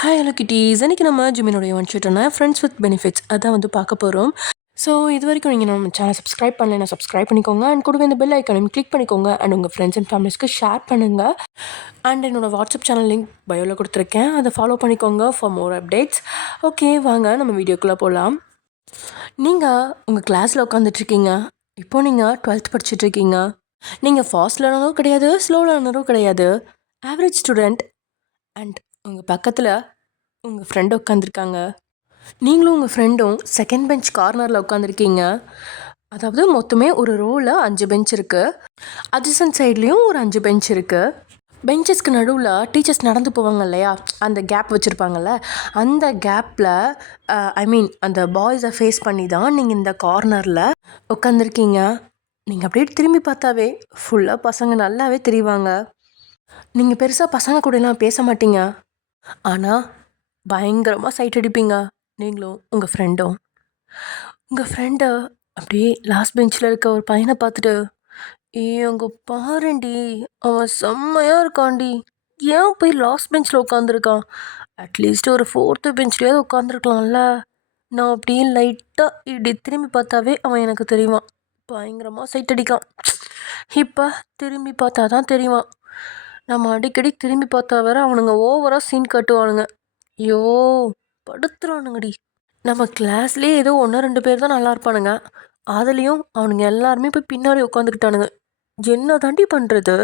Hi hello kitties. இன்றைக்கி நம்ம ஜிமினுடைய one ஷீட்டான friends with benefits அதான் வந்து பார்க்க போகிறோம். ஸோ இது வரைக்கும் நீங்கள் நம்ம சேனல் சப்ஸ்கிரைப் பண்ணலைன்னா சப்ஸ்கிரைப் பண்ணிக்கோங்க. அண்ட் கூடவே இந்த பெல் ஐக்கானையும் கிளிக் பண்ணிக்கோங்க. அண்ட் உங்கள் ஃப்ரெண்ட்ஸ் அண்ட் ஃபேமிலிஸ்க்கு ஷேர் பண்ணுங்கள். அண்ட் என்னோடய வாட்ஸ்அப் சேனல் லிங்க் பயோவில் கொடுத்துருக்கேன், அதை ஃபாலோ பண்ணிக்கோங்க ஃபார் மோர் அப்டேட்ஸ். ஓகே, வாங்க நம்ம வீடியோக்குள்ளே போகலாம். நீங்கள் உங்கள் கிளாஸில் உட்காந்துட்ருக்கீங்க. இப்போது நீங்கள் 12th படிச்சுட்ருக்கீங்க. நீங்கள் ஃபாஸ்ட் லேர்னரும் கிடையாது, ஸ்லோ லேர்னரும் கிடையாது, ஆவரேஜ் ஸ்டூடெண்ட். அண்ட் உங்கள் பக்கத்தில் உங்கள் ஃப்ரெண்டு உட்காந்துருக்காங்க. நீங்களும் உங்கள் ஃப்ரெண்டும் செகண்ட் பெஞ்ச் கார்னரில் உட்காந்துருக்கீங்க. அதாவது மொத்தமே ஒரு ரோவில் 5 பெஞ்ச் இருக்குது. அட்ஜசன்ட் சைட்லேயும் ஒரு 5 பெஞ்ச் இருக்குது. பெஞ்சஸ்க்கு நடுவில் டீச்சர்ஸ் நடந்து போவாங்க இல்லையா, அந்த கேப் வச்சுருப்பாங்கள்ல, அந்த கேப்பில் அந்த பாய்ஸை ஃபேஸ் பண்ணி தான் நீங்கள் இந்த கார்னரில் உட்காந்துருக்கீங்க. நீங்கள் அப்படியே திரும்பி பார்த்தாவே ஃபுல்லாக பசங்க நல்லாவே தெரிவாங்க. நீங்கள் பெருசாக பசங்க கூடலாம் பேச மாட்டீங்க, ஆனால் பயங்கரமாக சைட் அடிப்பீங்க நீங்களும் உங்கள் ஃப்ரெண்டும். உங்கள் ஃப்ரெண்டை அப்படியே லாஸ்ட் பெஞ்சில் இருக்க ஒரு பையனை பார்த்துட்டு, அங்கே பாருண்டி, அவன் செம்மையாக இருக்காண்டி, ஏன் போய் லாஸ்ட் பெஞ்சில் உட்காந்துருக்கான், அட்லீஸ்ட் ஒரு 4th பெஞ்ச்லேயாவது உட்காந்துருக்கலாம்ல. நான் அப்படியே லைட்டாக இப்படி திரும்பி பார்த்தாவே அவன் எனக்கு தெரியுவான். பயங்கரமாக சைட் அடிக்கான். இப்போ திரும்பி பார்த்தா தான் தெரியுவான். நம்ம அடிக்கடி திரும்பி பார்த்தா வேற அவனுங்க ஓவராக சீன் காட்டுவானுங்க. ஐயோ, படுத்துறானுங்கடி. நம்ம கிளாஸ்லேயே ஏதோ 1-2 பேர் தான் நல்லா இருப்பானுங்க, அதுலேயும் அவனுங்க எல்லாருமே போய் பின்னாடி உட்காந்துக்கிட்டானுங்க. என்ன தாண்டி பண்ணுறது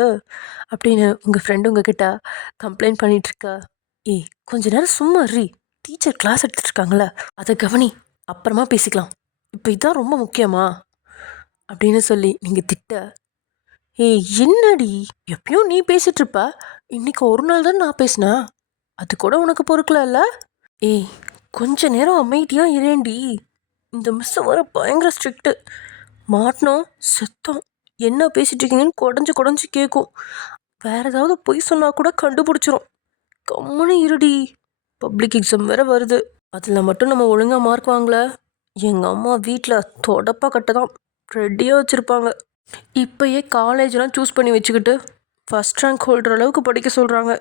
அப்படின்னு உங்கள் ஃப்ரெண்டு உங்ககிட்ட கம்ப்ளைண்ட் பண்ணிகிட்ருக்க. ஏய், கொஞ்ச நேரம் சும்மா டீச்சர் கிளாஸ் எடுத்துகிட்ருக்காங்களே, அதை கவனி, அப்புறமா பேசிக்கலாம், இப்போ இதுதான் ரொம்ப முக்கியமா அப்படின்னு சொல்லி நீங்கள் திட்ட. ஏய் என்னடி, எப்பயும் நீ பேசிகிட்ருப்ப, இன்னைக்கு ஒரு நாள் தான் நான் பேசினேன், அது கூட உனக்கு பொறுக்கல. ஏய், கொஞ்ச நேரம் அமைதியாக இரேண்டி, இந்த மிஸ் வர பயங்கர ஸ்ட்ரிக்ட்டு, மாட்டினோம் செத்தோம், என்ன பேசிகிட்டு இருக்கீங்கன்னு குடஞ்சி கேட்கும், வேறு ஏதாவது பொய் சொன்னால் கூட கண்டுபிடிச்சிரும், கம்முன்னு இருடி, பப்ளிக் எக்ஸாம் வேறு வருது, அதில் மட்டும் நம்ம ஒழுங்காக மார்க் வாங்கல, எங்கள் அம்மா வீட்டில் தொடப்பா கட்ட தான் ரெடியாக வச்சுருப்பாங்க. இப்போயே காலேஜெலாம் சூஸ் பண்ணி வச்சுக்கிட்டு ஃபஸ்ட் ரேங்க் ஹோல்டர் அளவுக்கு படிக்க சொல்கிறாங்க.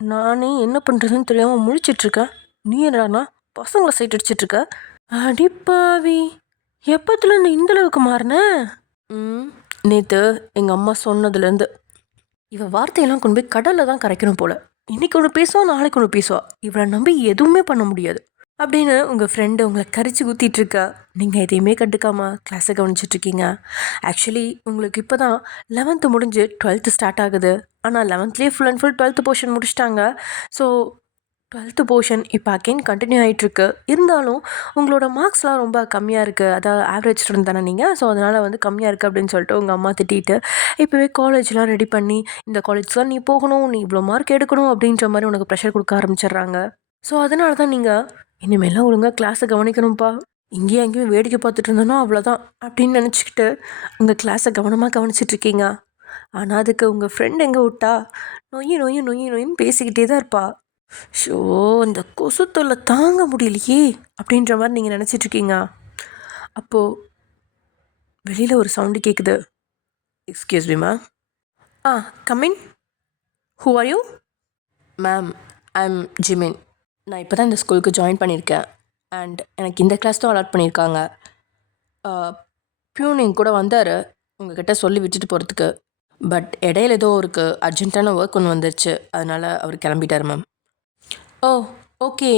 நானே என்ன பண்ணுறதுன்னு தெரியாமல் முழிச்சிட்ருக்கேன். நீ என்னடாண்ணா பசங்களை சைட் அடிச்சிட்ருக்க? அடிப்பாவி, எப்போத்துலேருந்து இந்தளவுக்கு மாறின? நேற்று எங்கள் அம்மா சொன்னதுலேருந்து. இவள் வார்த்தையெல்லாம் கொண்டு போய் கடலில் தான் கரைக்கணும் போல். இன்றைக்கி ஒன்று பேசுவா, நாளைக்கு ஒன்று பேசுவா, இவளை நம்பி எதுவுமே பண்ண முடியாது அப்படின்னு உங்கள் ஃப்ரெண்டு உங்களை கரிச்சு ஊற்றிட்டுருக்கா. நீங்கள் எதையுமே கண்டுக்காமல் கிளாஸை கவனிச்சிட்ருக்கீங்க. ஆக்சுவலி உங்களுக்கு இப்போ தான் 11th முடிஞ்சு 12th ஸ்டார்ட் ஆகுது. ஆனால் 11th full and full 12th portion முடிச்சிட்டாங்க. ஸோ 12th போர்ஷன் இப்போ அகெயின் கண்டினியூ ஆகிட்டுருக்கு. இருந்தாலும் உங்களோட மார்க்ஸ்லாம் ரொம்ப கம்மியாக இருக்குது, அதாவது ஆவரேஜ் ஸ்டூடெண்ட் தானே நீங்கள், ஸோ அதனால் வந்து கம்மியாக இருக்குது அப்படின்னு சொல்லிட்டு உங்கள் அம்மா திட்டிட்டு இப்போவே காலேஜ்லாம் ரெடி பண்ணி இந்த காலேஜ்லாம் நீ போகணும், நீ இவ்வளோ மார்க் எடுக்கணும் அப்படின்ற மாதிரி உனக்கு ப்ரெஷர் கொடுக்க ஆரம்பிச்சிடுறாங்க. ஸோ அதனால தான் நீங்கள் இனிமேலாம் ஒழுங்காக கிளாஸை கவனிக்கணும்ப்பா, இங்கேயும் அங்கேயும் வேடிக்கை பார்த்துட்டு இருந்தோன்னா அவ்வளோதான் அப்படின்னு நினச்சிக்கிட்டு உங்கள் கிளாஸை கவனமாக கவனிச்சிட்ருக்கீங்க. ஆனால் அதுக்கு உங்கள் ஃப்ரெண்ட் எங்கே விட்டா நொய்யின்னு பேசிக்கிட்டே தான் இருப்பா. ஷோ, இந்த கொசு தொல்லை தாங்க முடியலையே அப்படின்ற மாதிரி நீங்கள் நினச்சிட்ருக்கீங்க. அப்போது வெளியில் ஒரு சவுண்டு கேட்குது. Excuse me ma'am. Come in. Who are you? Ma'am, I am Jimin. நான் இப்போ தான் இந்த ஸ்கூலுக்கு ஜாயின் பண்ணியிருக்கேன். அண்ட் எனக்கு இந்த கிளாஸ் தான் அலாட் பண்ணியிருக்காங்க. பியூனிங் கூட வந்தார் உங்ககிட்ட சொல்லி விட்டுட்டு போகிறதுக்கு. பட் இடையில ஏதோ அவருக்கு அர்ஜென்ட்டான ஒர்க் ஒன்று வந்துருச்சு, அதனால் அவர் கிளம்பிட்டார் ma'am. Oh, okay.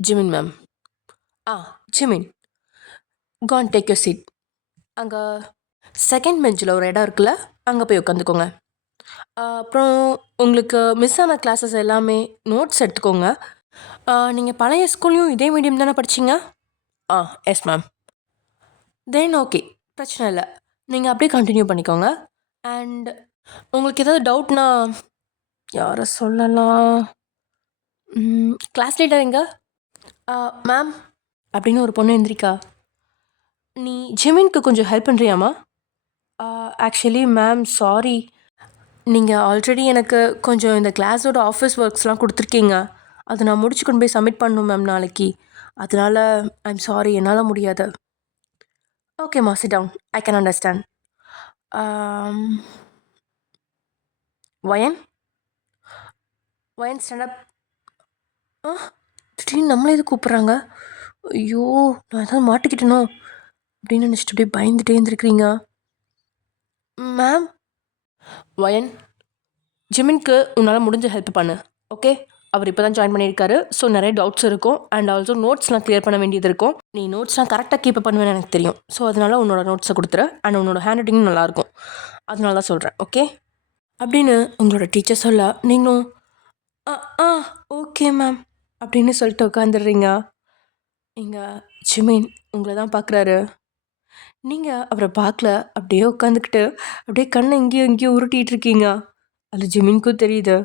Jimin ma'am. Jimin, can take your seat. அங்கே செகண்ட் பெஞ்சில் ஒரு இடம் இருக்குல்ல, அங்கே போய் உட்காந்துக்கோங்க. அப்புறம் உங்களுக்கு மிஸ் ஆன கிளாஸஸ் எல்லாமே நோட்ஸ் எடுத்துக்கோங்க. நீங்கள் பழைய ஸ்கூல்லையும் இதே மீடியம் தானே படிச்சிங்க? Yes ma'am. தென் ஓகே, பிரச்சனை இல்லை, நீங்கள் அப்படியே கண்டினியூ பண்ணிக்கோங்க. அண்ட் உங்களுக்கு ஏதாவது டவுட்னா யாரை சொல்லலாம்? கிளாஸ் லீடர் எங்க? மேம் அப்படின்னு ஒரு பொண்ணு எந்திரிக்கா. நீ ஜிமின்க்கு கொஞ்சம் ஹெல்ப் பண்ணுறியாம்மா? ஆக்சுவலி மேம், சாரி, நீங்கள் ஆல்ரெடி எனக்கு கொஞ்சம் இந்த கிளாஸோட ஆஃபீஸ் ஒர்க்ஸ்லாம் கொடுத்துருக்கீங்க, அதை நான் முடிச்சு கொண்டு போய் சப்மிட் பண்ணணும் மேம் நாளைக்கு, அதனால் ஐ எம் சாரி, என்னால் முடியாது. ஓகேம்மா, sit down, I can understand. வயன் வயன் ஸ்டாண்டப். ஆ திடீர்னு நம்மளே இது கூப்பிட்றாங்க. ஐயோ, நான் ஏதாவது மாட்டிக்கிட்டேனோ அப்படின்னு நினச்சிட்டு அப்படியே பயந்துட்டே இருந்திருக்கிறீங்க. மேம். வயன், ஜிமின்க்கு உன்னால் முடிஞ்ச ஹெல்ப் பண்ணு. ஓகே, அவர் இப்போ தான் ஜாயின் பண்ணியிருக்காரு. ஸோ நிறைய டவுட்ஸ் இருக்கும். அண்ட் ஆல்சோ நோட்ஸ்லாம் க்ளியர் பண்ண வேண்டியது இருக்கும். நீ நோட்ஸ்லாம் கரெக்டாக கீப் பண்ணுவேன்னு எனக்கு தெரியும். ஸோ அதனால உன்னோட நோட்ஸை கொடுத்துரு. அண்ட் உன்னோட ஹேண்ட் ரைட்டிங்கும் நல்லாயிருக்கும். அதனால தான் சொல்கிறேன். ஓகே அப்படின்னு உங்களோட டீச்சர் சொல்ல நீங்களும் ஆ ஆ ஓகே மேம் அப்படின்னு சொல்லிட்டு உட்காந்துடுறீங்க. இங்கே ஜிமின் உங்களை தான் பார்க்குறாரு. நீங்கள் அவரை பார்க்கல. அப்படியே உட்காந்துக்கிட்டு அப்படியே கண்ணை இங்கேயும் இங்கேயும் உருட்டிகிட்டு இருக்கீங்க. அது ஜிமின்க்கும் தெரியுது.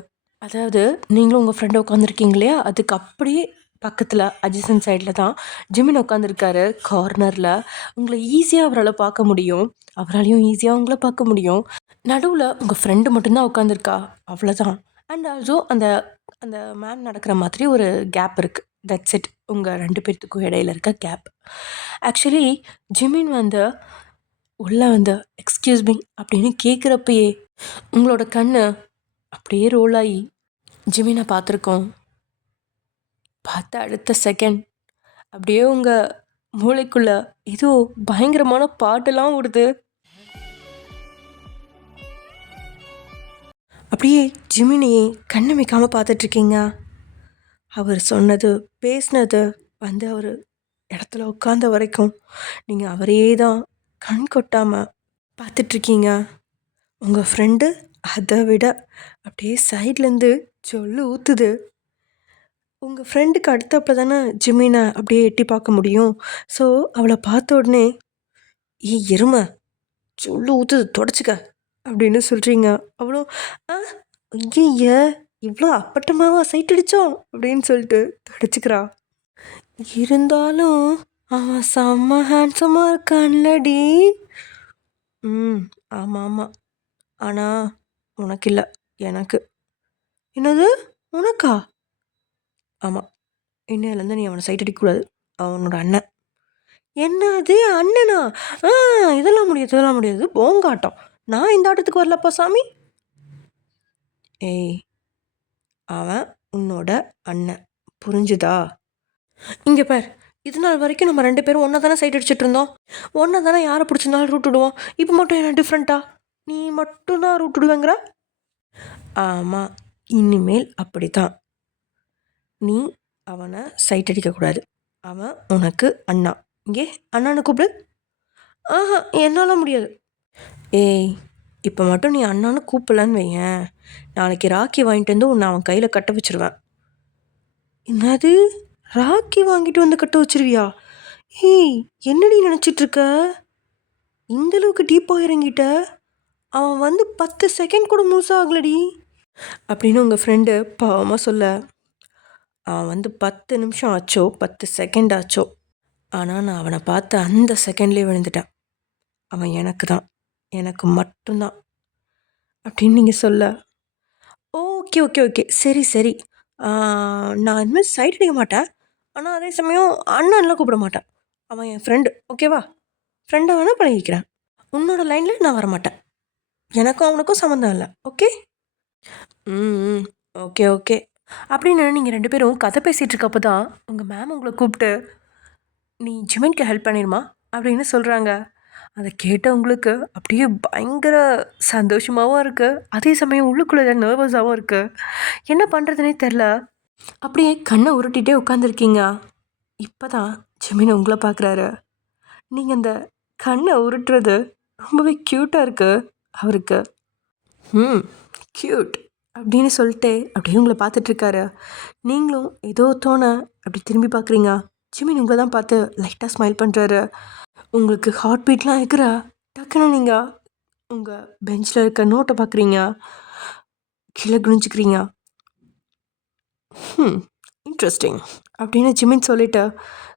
அதாவது நீங்களும் உங்கள் ஃப்ரெண்டை உட்காந்துருக்கீங்க இல்லையா, அதுக்கு அப்படியே பக்கத்தில் அட்ஜசன்ட் சைடில் தான் ஜிமின் உட்காந்துருக்காரு கார்னரில். உங்களை ஈஸியாக அவரால் பார்க்க முடியும். அவராலையும் ஈஸியாக உங்களை பார்க்க முடியும். நடுவில் உங்கள் ஃப்ரெண்டு மட்டும்தான் உட்காந்துருக்கா, அவ்வளோதான். அண்ட் ஆல்சோ அந்த அந்த மேம் நடக்கிற மாதிரி ஒரு கேப் இருக்குது. That's it. உங்கள் 2 பேர்த்துக்கும் இடையில இருக்க கேப். ஆக்சுவலி ஜிமின் வந்து உள்ளே வந்து எக்ஸ்கியூஸ் மீ அப்படின்னு கேட்குறப்பயே உங்களோட கண்ணு அப்படியே ரோல் ஆகி ஜிமினை பார்த்துருக்கோம். பார்த்த அடுத்த செகண்ட் அப்படியே உங்கள் மூளைக்குள்ள ஏதோ பயங்கரமான பாட்டெல்லாம் ஓடுது. அப்படியே ஜிமினியை கண்ணமைக்காமல் பார்த்துட்ருக்கீங்க. அவர் சொன்னது பேசினது வந்து அவர் இடத்துல உட்காந்த வரைக்கும் நீங்கள் அவரையே தான் கண் கொட்டாமல் பார்த்துட்ருக்கீங்க. உங்கள் ஃப்ரெண்டு அதை விட அப்படியே சைட்லேருந்து சொல்லு ஊற்றுது. உங்கள் ஃப்ரெண்டுக்கு அடுத்தப்போ தானே ஜிமினை அப்படியே எட்டி பார்க்க முடியும். ஸோ அவளை பார்த்த உடனே எருமை சொல்லு ஊற்றுது தொடச்சிக்க அப்படின்னு சொல்கிறீங்க. அவ்வளோ ஐய இவ்வளோ அப்பட்டமாவா சைட் அடித்தோம் அப்படின்னு சொல்லிட்டு தொடச்சிக்கிறா. இருந்தாலும் அவன் செம்ம ஹேண்ட்ஸமாக இருக்கான்லடி. ஆமாம் ஆமாம், ஆனால் உனக்கு இல்லை, எனக்கு. என்னது உனக்கா? ஆமாம், இன்னையிலேருந்து நீ அவனை சைட் அடிக்கக்கூடாது. அவனோட அண்ணன். என்னது அண்ணனா? இதெல்லாம் முடியாது போங்காட்டம். நான் இந்த ஆட்டத்துக்கு வரலப்பா சாமி. ஏய், அவன் உன்னோட அண்ணன், புரிஞ்சுதா? இங்கே பார், இது நாள் வரைக்கும் நம்ம 2 பேரும் ஒன்றா தானே சைட் அடிச்சுட்டு இருந்தோம். ஒன்றா தானே யாரை பிடிச்சிருந்தாலும் ரூட் விடுவோம். இப்போ மட்டும் என்ன டிஃப்ரெண்ட்டா? நீ மட்டும்தான் ரூட் விடுவேங்கிற? ஆமாம், இனிமேல் அப்படி தான். நீ அவனை சைட் அடிக்கக்கூடாது. அவன் உனக்கு அண்ணா. இங்கே அண்ணான்னு கூப்பிடு. ஆஹா, என்னால் முடியாது. ஏய், இப்போ மட்டும் நீ அண்ணான்னு கூப்பிடலன்னு வையேன், நாளைக்கு ராக்கி வாங்கிட்டு வந்து உன்னை அவன் கையில் கட்ட வச்சுருவேன். என்னது, ராக்கி வாங்கிட்டு வந்து கட்ட வச்சிருவியா? ஏய், என்னடி நினச்சிட்ருக்க? இந்தளவுக்கு டீப்பாக இறங்கிட்ட. அவன் வந்து 10 செகண்ட் கூட முழுசாக ஆகலடி அப்படின்னு உங்கள் ஃப்ரெண்டு பாவமாக சொல்ல. அவன் வந்து 10 நிமிஷம் ஆச்சோ 10 செகண்ட் ஆச்சோ, ஆனால் நான் அவனை பார்த்து அந்த செகண்ட்லேயே விழுந்துட்டேன். அவன் எனக்கு தான், எனக்கு மட்டும்தான் அப்படின்னு நீங்கள் சொல்ல. ஓகே ஓகே ஓகே சரி சரி, நான் இனிமேல் சைட் அடிக்க மாட்டேன். ஆனால் அதே சமயம் அண்ணன்லாம் கூப்பிட மாட்டேன். அவன் என் ஃப்ரெண்டு, ஓகேவா? ஃப்ரெண்டை வேணால் பழகிக்கிறேன். உன்னோட லைனில் நான் வரமாட்டேன். எனக்கும் அவனுக்கும் சம்மந்தம் இல்லை. ஓகே ஓகே ஓகே அப்படின்னு நீங்கள் 2 பேரும் கதை பேசிகிட்டு இருக்கப்போ தான் உங்கள் மேம் உங்களை கூப்பிட்டு நீ ஜிமின்க்கு ஹெல்ப் பண்ணிடுமா அப்படின்னு சொல்கிறாங்க. அதை கேட்டவங்களுக்கு அப்படியே பயங்கர சந்தோஷமாகவும் இருக்குது, அதே சமயம் உள்ளுக்குள்ளே நர்வஸாகவும் இருக்குது. என்ன பண்ணுறதுனே தெரில. அப்படியே கண்ணை உருட்டிகிட்டே உட்காந்துருக்கீங்க. இப்போ தான் ஜிமின் உங்களை பார்க்குறாரு. நீங்கள் அந்த கண்ணை உருட்டுறது ரொம்பவே க்யூட்டாக இருக்குது அவருக்கு. க்யூட் அப்படின்னு சொல்லிட்டு அப்படியே உங்களை பார்த்துட்ருக்காரு. நீங்களும் ஏதோ தோண அப்படி திரும்பி பார்க்குறீங்க. ஜிமின் உங்களை தான் பார்த்து லைட்டாக ஸ்மைல் பண்ணுறாரு. உங்களுக்கு ஹார்ட் பீட்லாம் இருக்கிறா. டக்குன்னு நீங்கள் உங்கள் பெஞ்சில் இருக்க நோட்டை பார்க்குறீங்க, கீழே குனிஞ்சிக்கிறீங்க. இன்ட்ரெஸ்டிங் அப்படின்னு ஜிமின் சொல்லிவிட்டு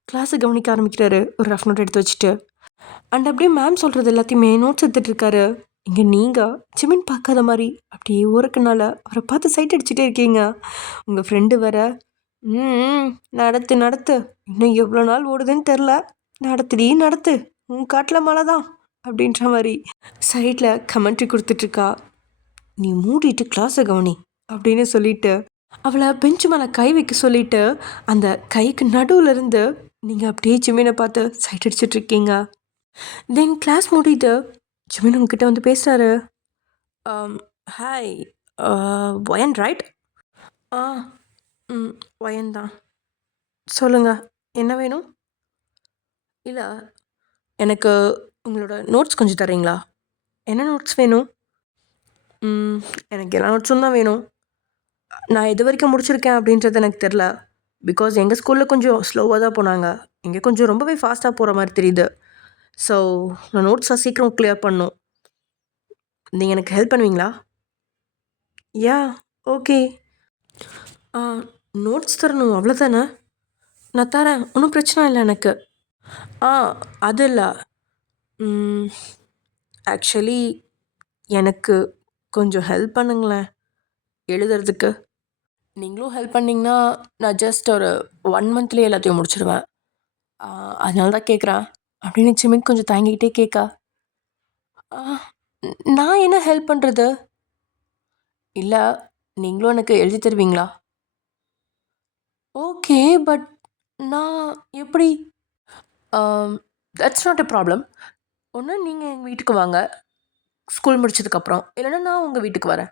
கிளாஸை கவனிக்க ஆரம்பிக்கிறாரு, ஒரு ரஃப் நோட் எடுத்து வச்சுட்டு. அண்ட் அப்படியே மேம் சொல்கிறது எல்லாத்தையுமே நோட்ஸ் எடுத்துகிட்ருக்காரு. இங்கே நீங்கள் ஜிமின் பார்க்காத மாதிரி அப்படியே ஊறக்குனால அவரை பார்த்து சைட் அடிச்சுட்டே இருக்கீங்க. உங்கள் ஃப்ரெண்டு வர நடத்து நடத்து, இன்னும் எவ்வளோ நாள் ஓடுதுன்னு தெரில, நடத்து உன் காட்டில் மழை தான் அப்படின்ற மாதிரி சைடில் கமெண்ட்ரி கொடுத்துட்ருக்கா. நீ மூடிட்டு கிளாஸை கவனி அப்படின்னு சொல்லிட்டு அவளை பெஞ்சு மேலே கை வைக்க சொல்லிட்டு அந்த கைக்கு நடுவில் இருந்து நீங்கள் அப்படியே ஜிமினை பார்த்து சைட் அடிச்சிட்டு இருக்கீங்க. தென் கிளாஸ் முடியுது. ஜிமின் உங்ககிட்ட வந்து பேசுகிறாரு. Hi, wine right? ஆ ம் ஒயன் தான். சொல்லுங்கள், என்ன வேணும்? இல்லை, எனக்கு உங்களோட நோட்ஸ் கொஞ்சம் தரீங்களா? என்ன நோட்ஸ் வேணும்? எனக்கு எல்லா நோட்ஸும் தான் வேணும். நான் எது வரைக்கும் முடிச்சிருக்கேன் அப்படின்றது எனக்கு தெரில. பிகாஸ் எங்கள் ஸ்கூலில் கொஞ்சம் ஸ்லோவாக தான் போனாங்க. இங்கே கொஞ்சம் ரொம்பவே ஃபாஸ்ட்டாக போகிற மாதிரி தெரியுது. ஸோ நான் நோட்ஸை சீக்கிரம் கிளியர் பண்ணணும். நீங்கள் எனக்கு ஹெல்ப் பண்ணுவீங்களா? யா, ஓகே. நோட்ஸ் தரணும் அவ்வளோதானே? நான் தரேன், ஒன்றும் பிரச்சனை இல்லை எனக்கு. ஆ அது இல்லை, ஆக்சுவலி எனக்கு கொஞ்சம் ஹெல்ப் பண்ணுங்களேன் எழுதுறதுக்கு. நீங்களும் ஹெல்ப் பண்ணிங்கன்னா நான் ஜஸ்ட் ஒரு 1 மந்த்லேயே எல்லாத்தையும் முடிச்சிடுவேன். அதனால தான் கேட்குறேன் அப்படின்னு ஜிமின் கொஞ்சம் தயங்கிக்கிட்டே கேட்கா. நான் என்ன ஹெல்ப் பண்ணுறது? இல்லை, நீங்களும் எனக்கு எழுதி தருவீங்களா? ஓகே, பட் நான் எப்படி? That's not a problem. ஒன்று நீங்கள் எங்கள் வீட்டுக்கு வாங்க ஸ்கூல் முடிச்சதுக்கப்புறம், இல்லைன்னா நான் உங்கள் வீட்டுக்கு வரேன்.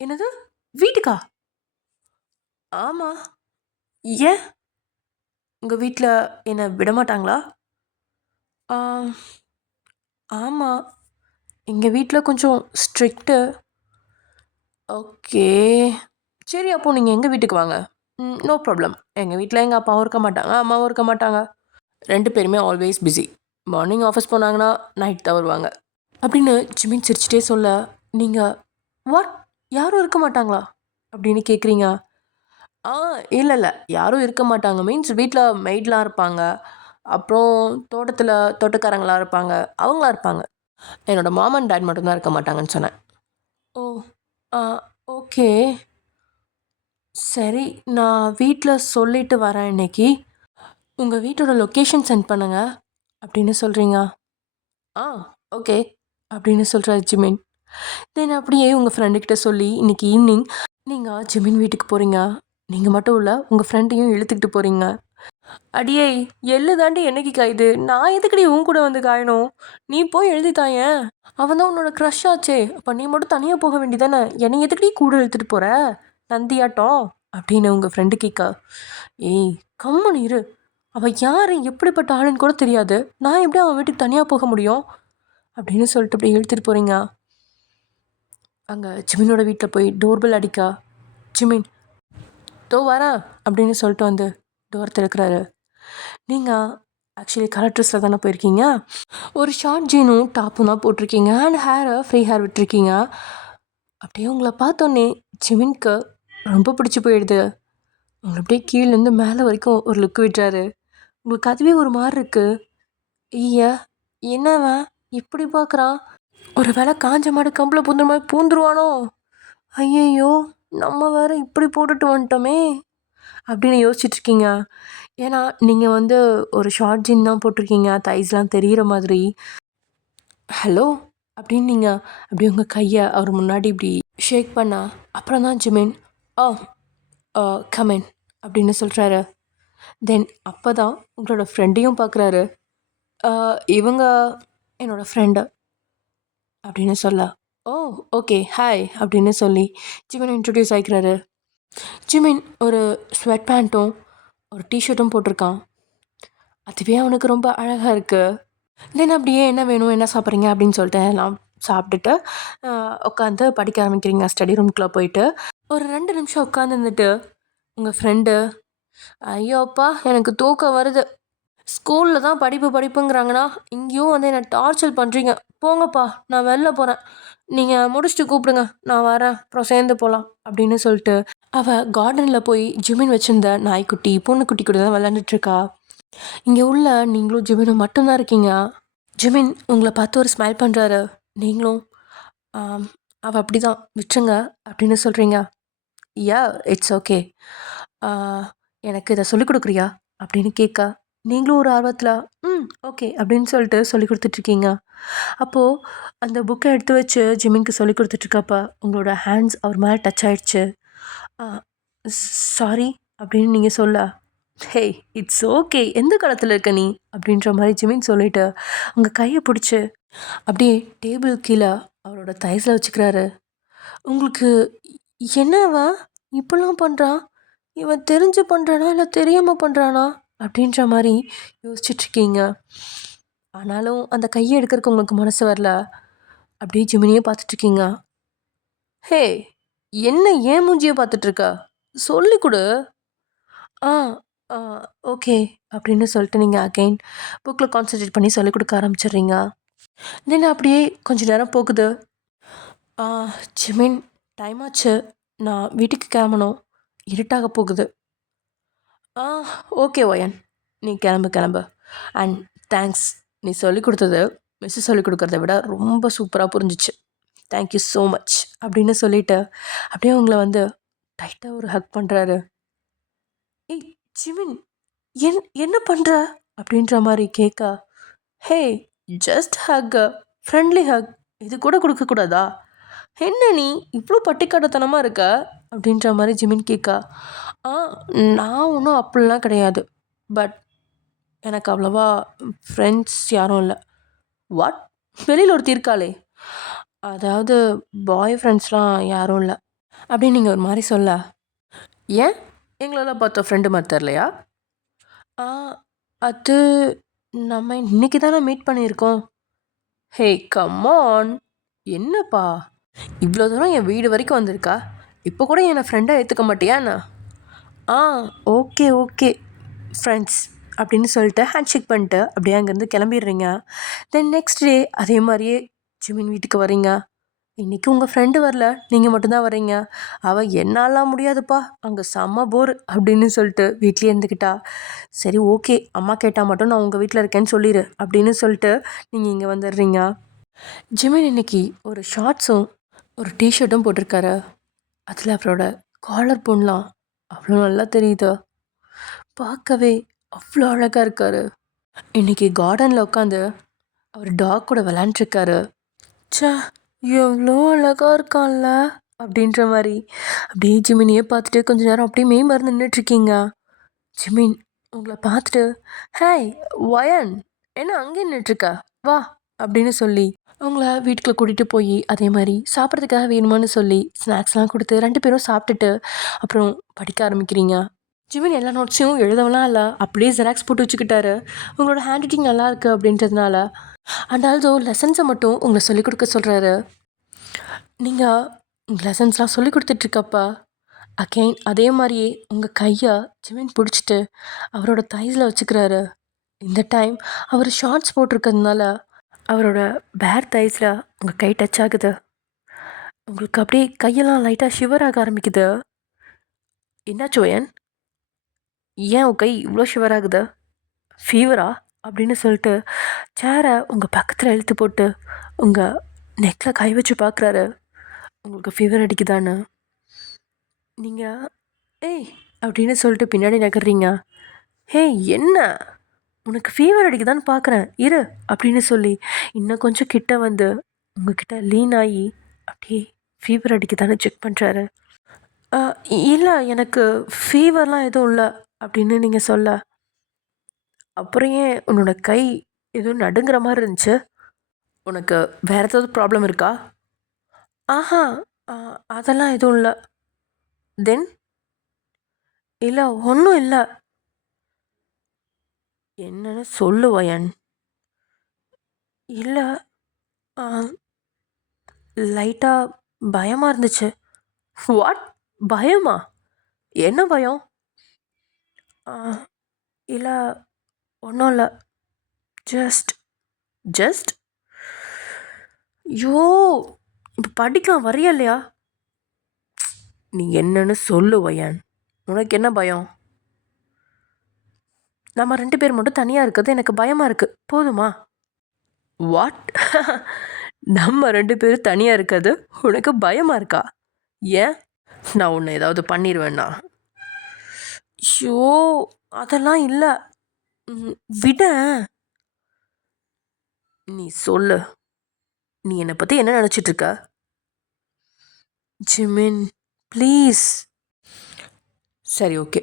என்னது, வீட்டுக்கா? ஆமாம். ஏன்? உங்கள் வீட்டில் என்னை விடமாட்டாங்களா? ஆமாம், எங்கள் வீட்டில் கொஞ்சம் ஸ்ட்ரிக்ட்டு. ஓகே, சரி, அப்போது நீங்கள் எங்கள் வீட்டுக்கு வாங்க. No problem. எங்கள் வீட்டில் எங்கள் அப்பாவும் இருக்க மாட்டாங்க, அம்மாவும் இருக்க மாட்டாங்க. 2 பேருமே ஆல்வேஸ் பிஸி. மார்னிங் ஆஃபீஸ் போனாங்கன்னா நைட் தான் வருவாங்க அப்படின்னு ஜிமின் சிரிச்சிட்டே சொல்ல, நீங்கள் வாட், யாரும் இருக்க மாட்டாங்களா அப்படின்னு கேட்குறீங்க. இல்லை இல்லை, யாரும் இருக்க மாட்டாங்க மீன்ஸ் வீட்டில் மெய்ட்லாம் இருப்பாங்க, அப்புறம் தோட்டத்தில் தோட்டக்காரங்களாம் இருப்பாங்க, அவங்களாம் இருப்பாங்க. என்னோடய மாம் அண்ட் டேட் மட்டும்தான் இருக்க மாட்டாங்கன்னு சொன்னேன். ஓ, ஓகே, சரி, நான் வீட்டில் சொல்லிட்டு வரேன் இன்னைக்கு. உங்கள் வீட்டோட லொக்கேஷன் சென்ட் பண்ணுங்க அப்படின்னு சொல்கிறீங்க. ஓகே அப்படின்னு சொல்கிறார் ஜிமின். தென் அப்படியே உங்கள் ஃப்ரெண்டுக்கிட்ட சொல்லி இன்றைக்கி ஈவினிங் நீங்கள் ஜிமின் வீட்டுக்கு போகிறீங்க. நீங்கள் மட்டும் இல்லை, உங்கள் ஃப்ரெண்டையும் இழுத்துக்கிட்டு போகிறீங்க. அடியே, எள்ளு தாண்டி என்னைக்கு காயுது? நான் எதுக்கடி உன் கூட வந்து காயணும்? நீ போய் எழுதி தாயேன். அவன் தான் உன்னோட க்ரஷ் ஆச்சே, அப்போ நீ மட்டும் தனியாக போக வேண்டியதானே? என்னை எதுக்கடி கூட இழுத்துட்டு போகிற நந்தியாட்டம் அப்படின்னு உங்கள் ஃப்ரெண்டு கேட்கா. ஏய், கம்மனு இரு. அவள் யார், எப்படிப்பட்ட ஆளுன்னு கூட தெரியாது. நான் எப்படி அவன் வீட்டுக்கு தனியாக போக முடியும் அப்படின்னு சொல்லிட்டு அப்படி இழுத்துட்டு போகிறீங்க. அங்கே ஜிமினோட வீட்டில் போய் டோர்பெல் அடிக்கா. ஜிமின் தோ வரேன் அப்படின்னு சொல்லிட்டு வந்து டோர் திறக்கிறாரு. நீங்கள் ஆக்சுவலி கலர் ட்ரெஸ்ஸில் தானே போயிருக்கீங்க. ஒரு ஷார்ட் ஜீனும் டாப்பும் தான் போட்டிருக்கீங்க அண்ட் ஹேரை ஃப்ரீ ஹேர் விட்டுருக்கீங்க. அப்படியே உங்களை பார்த்தோன்னே ஜிமின்க்கு ரொம்ப பிடிச்சி போயிடுது. உங்களை அப்படியே கீழேருந்து மேலே வரைக்கும் ஒரு லுக் விட்டுறாரு. உங்களுக்கு அதுவே ஒரு மாதிரி இருக்குது. ஐயா, என்னவன் இப்படி பார்க்குறான்? ஒரு வேளை காஞ்ச மாடு கம்பில் பூந்துற மாதிரி பூந்துருவானோ? ஐயையோ, நம்ம வேற இப்படி போட்டுட்டு வந்துட்டோமே அப்படின்னு யோசிச்சுட்ருக்கீங்க. ஏன்னா நீங்கள் வந்து ஒரு ஷார்ட் ஜீன் தான் போட்டிருக்கீங்க, தைஸ்லாம் தெரிகிற மாதிரி. ஹலோ அப்படின்னு நீங்கள் அப்படி உங்கள் கையை அவர் முன்னாடி இப்படி ஷேக் பண்ண அப்புறம் தான் ஜிமின் கமென் அப்படின்னு சொல்கிறாரு. தென் அப்போ தான் உங்களோட ஃப்ரெண்டையும் பார்க்குறாரு. இவங்க என்னோடய ஃப்ரெண்டு அப்படின்னு சொல்ல, ஓ ஓகே ஹாய் அப்படின்னு சொல்லி ஜிமின் இன்ட்ரடியூஸ் ஆகிக்கிறாரு. ஜிமின் ஒரு ஸ்வெட் பேண்ட்டும் ஒரு டிஷர்ட்டும் போட்டிருக்கான். அதுவே அவனுக்கு ரொம்ப அழகாக இருக்குது. தென் அப்படியே என்ன வேணும், என்ன சாப்பிட்றீங்க அப்படின்னு சொல்லிட்டு எல்லாம் சாப்பிட்டுட்டு உட்காந்து படிக்க ஆரம்பிக்கிறீங்க. ஸ்டடி ரூம்குள்ளே போயிட்டு ஒரு 2 நிமிஷம் உட்காந்துருந்துட்டு உங்கள் ஃப்ரெண்டு, ஐயோப்பா எனக்கு தூக்கம் வருது, ஸ்கூலில் தான் படிப்புங்கிறாங்கன்னா இங்கேயும் வந்து என்னை டார்ச்சர் பண்ணுறீங்க, போங்கப்பா நான் வெளில போகிறேன், நீங்கள் முடிச்சுட்டு கூப்பிடுங்க, நான் வரேன், அப்புறம் சேர்ந்து போகலாம் அப்படின்னு சொல்லிட்டு அவள் கார்டனில் போய் ஜிமின் வச்சுருந்த நாய்க்குட்டி பூனைக்குட்டி கூட தான் விளாண்டுட்ருக்கா. இங்கே உள்ள நீங்களும் ஜிமினும் மட்டும்தான் இருக்கீங்க. ஜிமின் உங்களை பார்த்து ஒரு ஸ்மைல் பண்ணுறாரு. நீங்களும் அவள் அப்படி தான் விட்டுருங்க அப்படின்னு சொல்கிறீங்க. யா, இட்ஸ் ஓகே. எனக்கு இதை சொல்லிக் கொடுக்குறியா அப்படின்னு கேட்க, நீங்களும் ஒரு ஆர்வத்தில் ஓகே அப்படின்னு சொல்லிட்டு சொல்லி கொடுத்துட்ருக்கீங்க. அப்போது அந்த புக்கை எடுத்து வச்சு ஜிமின்க்கு சொல்லி கொடுத்துட்ருக்கப்ப உங்களோட ஹேண்ட்ஸ் அவர் மேலே டச் ஆகிடுச்சு. சாரி அப்படின்னு நீங்கள் சொல்ல, ஹே இட்ஸ் ஓகே, எந்த காலத்தில் இருக்க நீ அப்படின்ற மாதிரி ஜிமின் சொல்லிட்டு உங்கள் கையை பிடிச்சி அப்படியே டேபிள் கீழே அவரோட தைஸில் வச்சுக்கிறாரு. உங்களுக்கு என்னவா இப்படிலாம் பண்ணுறான், இவன் தெரிஞ்சு பண்ணுறானா இல்லை தெரியாமல் பண்ணுறானா அப்படின்ற மாதிரி யோசிச்சுட்ருக்கீங்க. ஆனாலும் அந்த கையை எடுக்கிறதுக்கு உங்களுக்கு மனசு வரல. அப்படியே ஜிமினியே பார்த்துட்ருக்கீங்க. ஹே என்ன ஏன் மூஞ்சியை பார்த்துட்ருக்க, சொல்லி கொடு. ஆ ஆ ஓகே அப்படின்னு சொல்லிட்டு நீங்கள் அகைன் புக்கில் கான்சன்ட்ரேட் பண்ணி சொல்லிக் கொடுக்க ஆரம்பிச்சிடுறீங்க. தென் அப்படியே கொஞ்சம் நேரம் போகுது. ஜிமின் டைம் ஆச்சு, நான் வீட்டுக்கு கிளம்பணும், இருட்டாக போகுது. ஓகே ஒயன், நீ கிளம்பு. அண்ட் தேங்க்ஸ், நீ சொல்லிக் கொடுத்தது மிஸ்ஸு சொல்லிக் கொடுக்குறத விட ரொம்ப சூப்பராக புரிஞ்சிச்சு. தேங்க்யூ ஸோ மச் அப்படின்னு சொல்லிட்டு அப்படியே உங்களை வந்து டைட்டாக ஒரு ஹக் பண்ணுறாரு. ஏய் ஜிமின், என்ன பண்ணுற அப்படின்ற மாதிரி கேட்க, ஹே ஜஸ்ட் ஹக், ஃப்ரெண்ட்லி ஹக், இது கூட கொடுக்கக்கூடாதா? என்ன நீ இவ்வளோ பட்டிக்காட்டுத்தனமாக இருக்க அப்படின்ற மாதிரி ஜிமின் கேட்க, நான் ஒன்றும் அப்படிலாம் கிடையாது, பட் எனக்கு அவ்வளோவா ஃப்ரெண்ட்ஸ் யாரும் இல்லை. வாட், வெளியில் ஒருத்தி இருக்காளே, அதாவது பாய் ஃப்ரெண்ட்ஸ்லாம் யாரும் இல்லை அப்படின்னு நீங்கள் ஒரு மாதிரி சொல்ல, ஏன் எங்களெல்லாம் பார்த்தா ஃப்ரெண்டு மாதிரி தரலையா? அது நம்ம இன்னைக்கு தானே மீட் பண்ணியிருக்கோம். ஹே கம்மான், என்னப்பா இவ்வளோ தூரம் என் வீடு வரைக்கும் வந்திருக்கா, இப்போ கூட என்னை ஃப்ரெண்டாக ஏற்றுக்க மாட்டியாண்ணா? ஓகே ஃப்ரெண்ட்ஸ் அப்படின்னு சொல்லிட்டு ஹேண்ட் ஷேக் பண்ணிட்டு அப்படியே அங்கேருந்து கிளம்பிடுறீங்க. தென் நெக்ஸ்ட் டே அதே மாதிரியே ஜிமின் வீட்டுக்கு வரீங்க. இன்றைக்கி உங்கள் ஃப்ரெண்டு வரல, நீங்கள் மட்டும்தான் வரீங்க. அவள் என்னாலாம் முடியாதுப்பா, அங்கே செம்ம போர் அப்படின்னு சொல்லிட்டு வீட்லேயே இருந்துக்கிட்டா. சரி ஓகே, அம்மா கேட்டால் மட்டும் நான் உங்கள் வீட்டில் இருக்கேன்னு சொல்லிடு அப்படின்னு சொல்லிட்டு நீங்கள் இங்கே வந்துடுறீங்க. ஜிமின் இன்னைக்கு ஒரு ஷார்ட்ஸும் ஒரு டிஷர்ட்டும் போட்டிருக்காரு. அதில் அவரோட காலர் பொண்ணலாம் அவ்வளோ நல்லா தெரியுது, பார்க்கவே அவ்வளோ அழகாக இருக்கார். இன்றைக்கி கார்டனில் உட்காந்து அவர் டாக் கூட விளாண்டுருக்காரு. சே எவ்வளோ அழகாக இருக்கான்ல அப்படின்ற மாதிரி அப்படியே ஜிமினியே பார்த்துட்டு கொஞ்ச நேரம் அப்படியே மறந்து நின்றுட்டுருக்கீங்க. ஜிமின் உங்களை பார்த்துட்டு, ஹேய் வயன், என்ன அங்கே நின்றுட்டுருக்க, வா அப்படின்னு சொல்லி அவங்கள வீட்டுக்குள்ளே கூட்டிகிட்டு போய் அதே மாதிரி சாப்பிட்றதுக்காக வேணுமான்னு சொல்லி ஸ்நாக்ஸ்லாம் கொடுத்து 2 பேரும் சாப்பிட்டுட்டு அப்புறம் படிக்க ஆரம்பிக்கிறீங்க. ஜிமின் எல்லா நோட்ஸையும் எழுதவெல்லாம் இல்லை, அப்படியே ஜெராக்ஸ் போட்டு வச்சுக்கிட்டாரு. உங்களோட ஹேண்ட் ரைட்டிங் நல்லா இருக்குது அப்படின்றதுனால அண்ட் ஆல்சோ லெசன்ஸை மட்டும் உங்களை சொல்லிக் கொடுக்க சொல்கிறாரு. நீங்கள் உங்கள் லெசன்ஸ்லாம் சொல்லி கொடுத்துட்ருக்கப்பா அகெயின் அதே மாதிரியே உங்கள் கையை ஜிமின் பிடிச்சிட்டு அவரோட தைஸில் வச்சுக்கிறாரு. இந்த டைம் அவர் ஷார்ட்ஸ் போட்டிருக்கிறதுனால அவரோட பேர் தைஸில் உங்கள் கை டச் ஆகுது. உங்களுக்கு அப்படியே கையெல்லாம் லைட்டாக ஷிவர் ஆக ஆரம்பிக்குது. என்னாச்சு ஒயன், ஏன் உன் கை இவ்வளோ ஷிவர் ஆகுது, ஃபீவரா அப்படின்னு சொல்லிட்டு சேரை உங்கள் பக்கத்தில் இழுத்து போட்டு உங்கள் நெக்கில் கை வச்சு பார்க்குறாரு. உங்களுக்கு ஃபீவர் அடிக்குதான்னு நீங்கள் ஏய் அப்படின்னு சொல்லிட்டு பின்னாடி நகர்றீங்க. ஹே என்ன உனக்கு ஃபீவர் அடிக்குதான்னு பார்க்குறேன் இரு அப்படின்னு சொல்லி இன்னும் கொஞ்சம் கிட்ட வந்து உங்ககிட்ட லீன் ஆகி அப்படியே ஃபீவர் அடிக்குதான்னு செக் பண்ணுறாரு. இல்லை எனக்கு ஃபீவர்லாம் எதுவும் இல்லை அப்படின்னு நீங்கள் சொல்ல, அப்புறம் ஏன் உன்னோட கை எதுவும் நடுங்கிற மாதிரி இருந்துச்சு, உனக்கு வேறு ஏதாவது ப்ராப்ளம் இருக்கா? ஆஹா அதெல்லாம் எதுவும் இல்லை. தென் இல்லை ஒன்றும் இல்லை. என்னன்னு சொல்லு வயன். இல்லை லைட்டாக பயமாக இருந்துச்சு. வாட், பயமா, என்ன பயம்? இல்லை ஒன்றும் இல்லை, ஜஸ்ட் ஜஸ்ட் ஐயோ இப்போ படிக்கலாம் வரையா இல்லையா? நீ என்னன்னு சொல்லு வயன், உனக்கு என்ன பயம்? நம்ம 2 பேர் மட்டும் தனியாக இருக்கிறது எனக்கு பயமாக இருக்குது, போதுமா? வாட் நம்ம 2 பேரும் தனியாக இருக்கிறது உனக்கு பயமாக இருக்கா? ஏன் நான் உன்னை ஏதாவது பண்ணிடுவேண்ணா? ஷோ அதெல்லாம் இல்லை, விட. நீ சொல்லு, நீ என்னை பற்றி என்ன நினச்சிட்ருக்க? Jimin please. சரி ஓகே.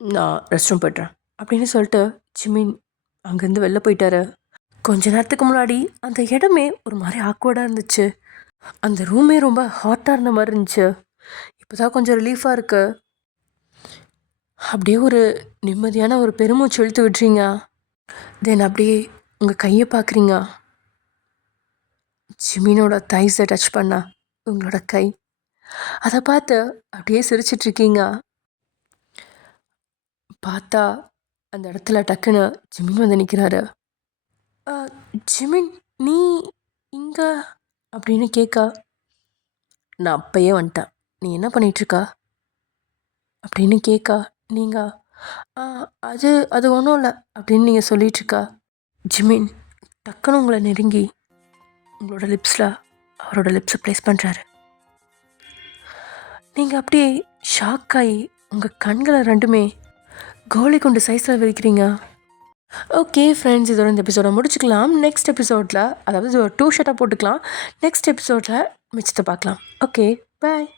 நான் ரெஸ்ட் ரூம் போய்ட்றேன் அப்படின்னு சொல்லிட்டு ஜிமின் அங்கேருந்து வெளில போயிட்டாரு. கொஞ்ச நேரத்துக்கு முன்னாடி அந்த இடமே ஒரு மாதிரி ஆக்வர்டாக இருந்துச்சு. அந்த ரூமே ரொம்ப ஹாட்டாக இருந்த மாதிரி இருந்துச்சு. இப்போ தான் கொஞ்சம் ரிலீஃபாக இருக்கு. அப்படியே ஒரு நிம்மதியான ஒரு பெருமூச்சு இழுத்து விட்றீங்க. தென் அப்படியே உங்கள் கையை பார்க்குறீங்க. ஜிமினோட தைஸை டச் பண்ண உங்களோட கை. அதை பார்த்து அப்படியே சிரிச்சிட்ருக்கீங்க. பார்த்தா அந்த இடத்துல டக்குன்னு ஜிமின் வந்து நிற்கிறாரு. ஜிமின் நீ இங்கே அப்படின்னு கேட்க, நான் அப்பயே வந்துட்டேன், நீ என்ன பண்ணிகிட்ருக்கா அப்படின்னு கேட்க, நீங்கள் அது அது ஒன்றும் இல்லை அப்படின்னு நீங்கள் சொல்லிகிட்ருக்கா. ஜிமின் டக்குன்னு உங்களை நெருங்கி உங்களோட லிப்ஸில் அவரோட லிப்ஸை ப்ளேஸ் பண்ணுறாரு. நீங்கள் அப்படியே ஷாக் ஆகி உங்கள் கண்களை ரெண்டுமே கோலி குண்டு சைஸில் விரிக்கிறீங்க. ஓகே ஃப்ரெண்ட்ஸ், இதோட இந்த எபிசோடை முடிச்சுக்கலாம். நெக்ஸ்ட் எபிசோடில், அதாவது ஒரு 2 ஷர்ட்டாக போட்டுக்கலாம். நெக்ஸ்ட் எபிசோடில் மிச்சத்தை பார்க்கலாம். ஓகே, பாய்.